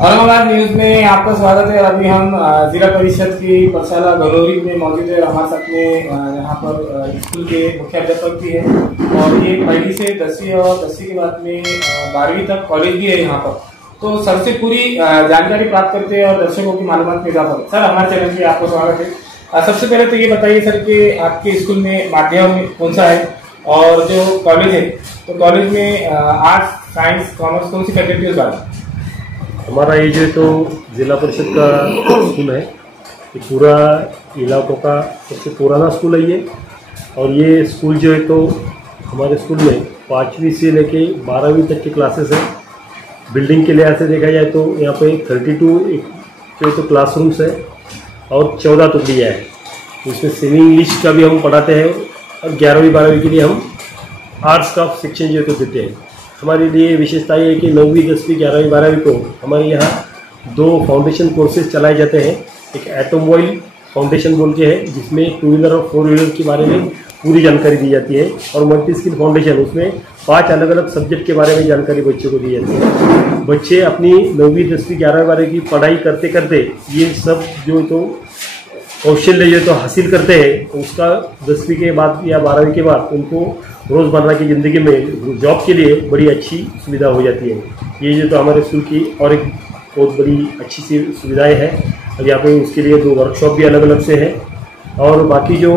Aurangabad news में आपका स्वागत है। अभी हम जिला परिषद की पाठशाला गनौरी में मौजूद है। हमारे साथ में यहाँ पर स्कूल के मुख्याध्यापक भी है और ये पहली से 10वीं और 10वीं के बाद में 12वीं तक कॉलेज भी है यहाँ पर। तो सर से पूरी जानकारी प्राप्त करते हैं और दर्शकों की मालूमात में इजाफा करते। सर, हमारे चैनल में आपका स्वागत है। सबसे पहले तो ये बताइए सर कि आपके स्कूल में माध्यम कौन सा है और जो कॉलेज है तो कॉलेज में आर्ट्स, साइंस, कॉमर्स कौन सी फैकल्टी है उस बारे में? हमारा ये जो तो जिला परिषद का स्कूल है, ये पूरा इलाकों का सबसे पुराना स्कूल है ये। और ये स्कूल जो है तो हमारे स्कूल में 5वीं से लेके 12वीं तक की क्लासेस है। बिल्डिंग के लिहाज से देखा जाए तो यहाँ पे 32 जो तो क्लासरूम्स है और 14 टुकड़ियाँ है। इसमें सेमी इंग्लिश का भी हम पढ़ाते हैं और 11वीं 12वीं के लिए हम आर्ट्स का सेक्शन जो है तो देते हैं। हमारे लिए विशेषता ये है कि 9वीं 10वीं 11वीं 12वीं को हमारे यहाँ 2 फाउंडेशन कोर्सेज चलाए जाते हैं। एक ऑटोमोबाइल फाउंडेशन बोल के है जिसमें 2 व्हीलर और 4 व्हीलर के बारे में पूरी जानकारी दी जाती है, और मल्टी स्किल फाउंडेशन उसमें 5 अलग अलग सब्जेक्ट के बारे में जानकारी बच्चों को दी जाती है। बच्चे अपनी 9वीं 10वीं 11वीं 12वीं की पढ़ाई करते करते ये सब जो तो कौशल्य जो तो हासिल करते हैं, उसका 10वीं के बाद या 12वीं के बाद उनको रोज़मर्रा की ज़िंदगी में जॉब के लिए बड़ी अच्छी सुविधा हो जाती है। ये जो तो हमारे स्कूल की और एक बहुत बड़ी अच्छी सी सुविधाएं हैं। और यहाँ पे उसके लिए 2 वर्कशॉप भी अलग अलग से है, और बाकी जो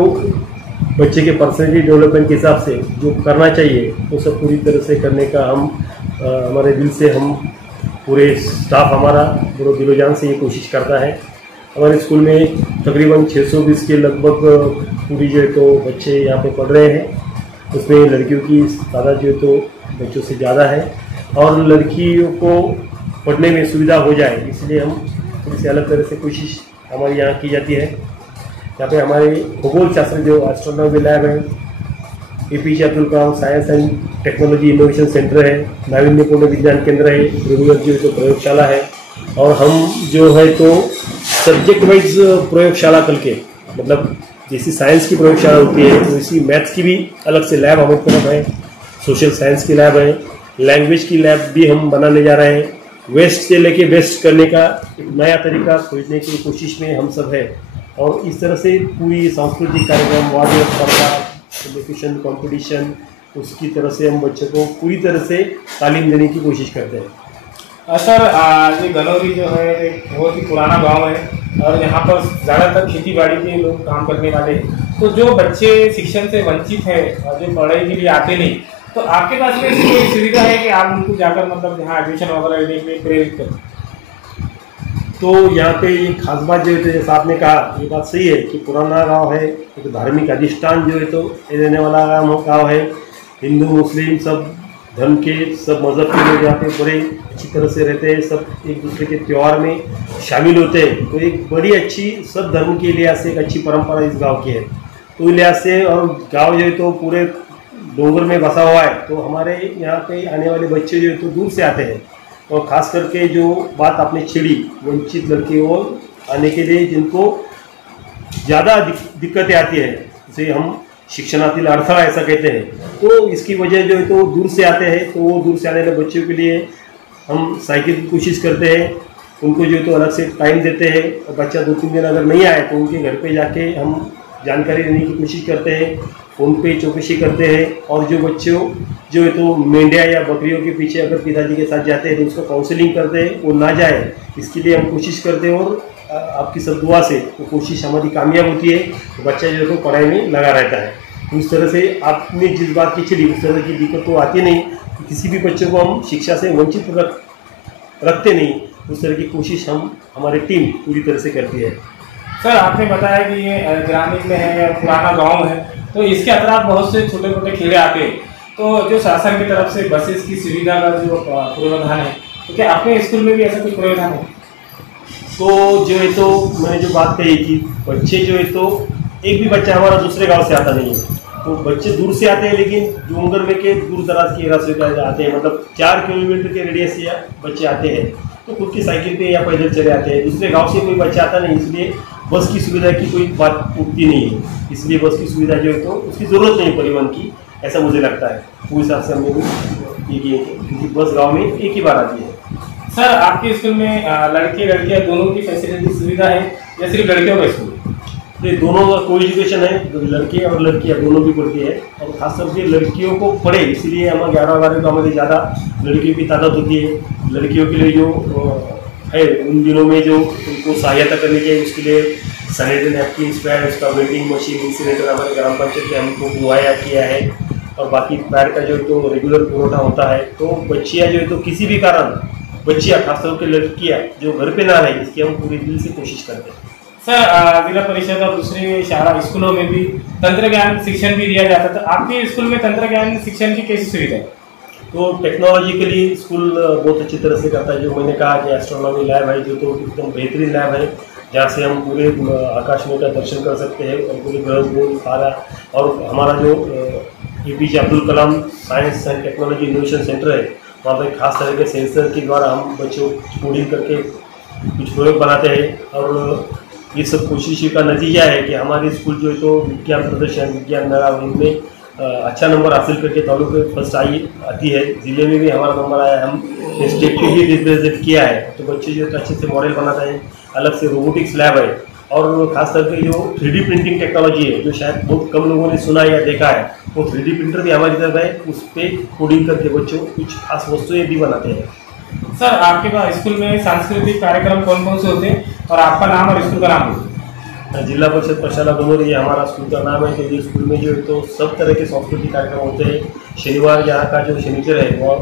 बच्चे के पर्सनैलिटी डेवलपमेंट के हिसाब से जो करना चाहिए वो सब पूरी तरह से करने का हम हमारे दिल से हम पूरे स्टाफ हमारा पूरे दिलो जान से ये कोशिश करता है। हमारे स्कूल में तकरीबन 620 के लगभग पूरी जो है तो बच्चे यहाँ पे पढ़ रहे हैं। उसमें लड़कियों की तादाद जो है तो बच्चों से ज़्यादा है, और लड़कियों को पढ़ने में सुविधा हो जाए इसलिए हम थोड़ी सी अलग तरह से कोशिश हमारी यहाँ की जाती है। यहाँ पे हमारे खगोल शास्त्र जो एस्ट्रोनॉमी लैब है, APJ Abdul Kalam science and technology innovation centre है, नावीन्यपूर्ण विज्ञान केंद्र है, रेगुलर जो है तो प्रयोगशाला है। और हम जो है तो सब्जेक्ट वाइज प्रयोगशाला कल के मतलब जैसी साइंस की प्रयोगशाला होती है वैसी मैथ्स की भी अलग से लैब हमारे तरफ है, सोशल साइंस की लैब है, लैंग्वेज की लैब भी हम बनाने जा रहे हैं। वेस्ट से लेके बेस्ट करने का एक नया तरीका खोजने की कोशिश में हम सब है। और इस तरह से पूरी सांस्कृतिक कार्यक्रम, वाद्य स्पर्धा, एजुकेशन कॉम्पिटिशन, उसकी तरह से हम बच्चों को पूरी तरह से तालीम देने की कोशिश करते हैं। सर, ये गनौरी जो है एक बहुत ही पुराना गांव है और यहाँ पर ज़्यादातर खेती बाड़ी के लोग काम करने वाले हैं। तो जो बच्चे शिक्षण से वंचित है और जो पढ़ाई के लिए आते नहीं, तो आपके पास में ऐसी कोई सुविधा है कि आप उनको जाकर मतलब यहाँ एडमिशन वगैरह लेने के लिए प्रेरित करें? तो यहाँ पे ये खास बात जो है जैसे आपने कहा, ये बात सही है कि पुराना गांव है, एक धार्मिक अधिष्ठान जो है तो रहने वाला गांव है। हिंदू मुस्लिम सब धर्म के सब मज़हब के लोग यहाँ पे बड़े अच्छी तरह से रहते हैं, सब एक दूसरे के त्यौहार में शामिल होते हैं। तो एक बड़ी अच्छी सब धर्म के लिहाज से एक अच्छी परंपरा इस गांव की है। तो इस लिहाज से, और गांव जो है तो पूरे डोंगर में बसा हुआ है, तो हमारे यहाँ पे आने वाले बच्चे जो है तो दूर से आते हैं। और ख़ास करके जो बात आपने छेड़ी वंचित लड़कियों आने के लिए जिनको ज़्यादा दिक्कतें आती है, जैसे हम शिक्षणातील अड़थड़ा ऐसा कहते हैं, तो इसकी वजह जो है तो दूर से आते हैं। तो वो दूर से आने वाले बच्चों के लिए हम साइकिल की कोशिश करते हैं, उनको जो है तो अलग से टाइम देते हैं। और बच्चा 2-3 दिन अगर नहीं आए तो उनके घर पे जाके हम जानकारी देने की कोशिश करते हैं, फ़ोन पे चौकसी करते हैं। और जो बच्चों जो है तो मेंढिया या बकरियों के पीछे अगर पिताजी के साथ जाते हैं तो उसको काउंसलिंग करते हैं, वो ना जाए इसके लिए हम कोशिश करते हैं। और आपकी सब दुआ से वो कोशिश हमारी कामयाब होती है, तो बच्चा जो है तो पढ़ाई में लगा रहता है। उस तरह से आपने जिस बात की चली उस तरह की दिक्कत तो आती नहीं, तो किसी भी बच्चे को हम शिक्षा से वंचित रखते नहीं। उस तरह की कोशिश हमारी टीम पूरी तरह से करती है। सर, आपने बताया कि ये ग्रामीण में है, पुराना गांव है, तो इसके अतराफ बहुत से छोटे मोटे खेड़े आते हैं। तो जो शासन की तरफ से बसेस की सुविधा का जो प्रावधान है, तो क्या अपने स्कूल में भी ऐसा कुछ प्रावधान है? तो जो है तो मैंने जो बात कही कि बच्चे जो है तो एक भी बच्चा हमारा दूसरे गांव से आता नहीं है। तो बच्चे दूर से आते हैं, लेकिन डोंगर में के दूर दराज के इलाके से आते हैं, मतलब 4 किलोमीटर के रेडियस से बच्चे आते हैं। तो खुद की साइकिल पे या पैदल चले आते हैं। दूसरे गांव से कोई बच्चा आता नहीं, इसलिए बस की सुविधा की कोई बात उठती नहीं है। इसलिए बस की सुविधा जो है तो उसकी ज़रूरत नहीं परिवहन की, ऐसा मुझे लगता है। उस हिसाब से हमने भी ये किए, क्योंकि बस गाँव में एक ही बार आती है। सर आपके स्कूल में लड़के लड़कियां दोनों की फैसिलिटी सुविधा है या सिर्फ लड़कियों का स्कूल? ये दोनों का को एजुकेशन है, लड़के और लड़कियां दोनों भी पढ़ती है और खासतौर से लड़कियों को पढ़े इसलिए हम 11-12 को हमारी ज़्यादा लड़कियों की तादाद होती है। लड़कियों के लिए जो है उन दिनों में जो उनको सहायता करनी चाहिए उसके लिए सैनिटरी नैपकिन पैड, उसका वेंडिंग मशीन, इंसिनेटर हमारे ग्राम पंचायत ने हमको मुहैया किया है। और बाकी पैड का जो तो रेगुलर पुरवठा होता है। तो बच्चियाँ जो है तो किसी भी कारण बच्चियाँ खासतौर पर लड़कियाँ जो घर पे ना रहे इसकी हम पूरी दिल से कोशिश करते हैं। सर जिला परिषद और दूसरे शाला स्कूलों में भी तंत्र ज्ञान शिक्षण भी दिया जाता था, आपके स्कूल में तंत्र ज्ञान शिक्षण की कैसी सुविधा है? तो टेक्नोलॉजिकली स्कूल बहुत अच्छी तरह से करता है। जो मैंने कहा कि एस्ट्रोनॉमी लैब है जो तो एकदम बेहतरीन लैब है जहाँ से हम पूरे आकाश में का दर्शन कर सकते हैं और पूरे ग्रह को सारा। और हमारा जो APJ Abdul Kalam science and technology innovation centre है वहाँ पर खास तरह के सेंसर के द्वारा हम बच्चों को कोडिंग करके कुछ प्रयोग बनाते हैं। और ये सब कोशिश का नतीजा है कि हमारे स्कूल जो है तो विज्ञान प्रदर्शन, विज्ञान मेला इनमें अच्छा नंबर हासिल करके तालुके फर्स्ट आती है। ज़िले में भी हमारा नंबर आया है, हम स्टेट में भी रिप्रेजेंट किया है। तो बच्चे जो है अच्छे से मॉडल बनाते हैं। अलग से रोबोटिक्स लैब है और खासतौर पे जो 3D प्रिंटिंग टेक्नोलॉजी है जो शायद बहुत कम लोगों ने सुना या देखा है, वो 3D प्रिंटर भी हमारी तरफ है। उस पर कोडिंग करके बच्चों कुछ खास वस्तुएँ भी बनाते हैं। सर आपके पास स्कूल में सांस्कृतिक कार्यक्रम कौन कौन से होते हैं और आपका नाम और स्कूल का नाम बताइए? जिला परिषद पाठशाला गनौरी ये हमारा स्कूल का नाम है। तो ये स्कूल में जो है तो सब तरह के सांस्कृतिक कार्यक्रम होते हैं। शनिवार यहाँ का जो शनिचर है वो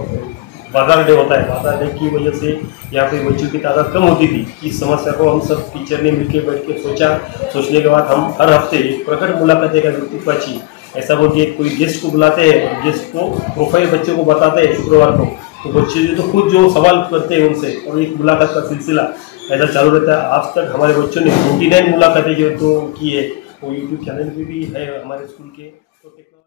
बाजार डे होता है। बाजार डे की वजह से यहाँ पे बच्चों की तादाद कम होती थी। इस समस्या को हम सब टीचर ने मिलकर बैठ के सोचने के बाद हम हर हफ्ते एक प्रकट मुलाकात का व्यक्तित्वाची ऐसा बोल के कोई गेस्ट को बुलाते हैं और गेस्ट को प्रोफाइल बच्चों को बताते हैं शुक्रवार को। तो बच्चे जो तो खुद जो सवाल करते हैं उनसे और एक मुलाकात का सिलसिला ऐसा चालू रहता है। आज तक हमारे बच्चों ने 49 मुलाकातें जो तो की है। वो यूट्यूब चैनल पे भी है हमारे स्कूल के। तो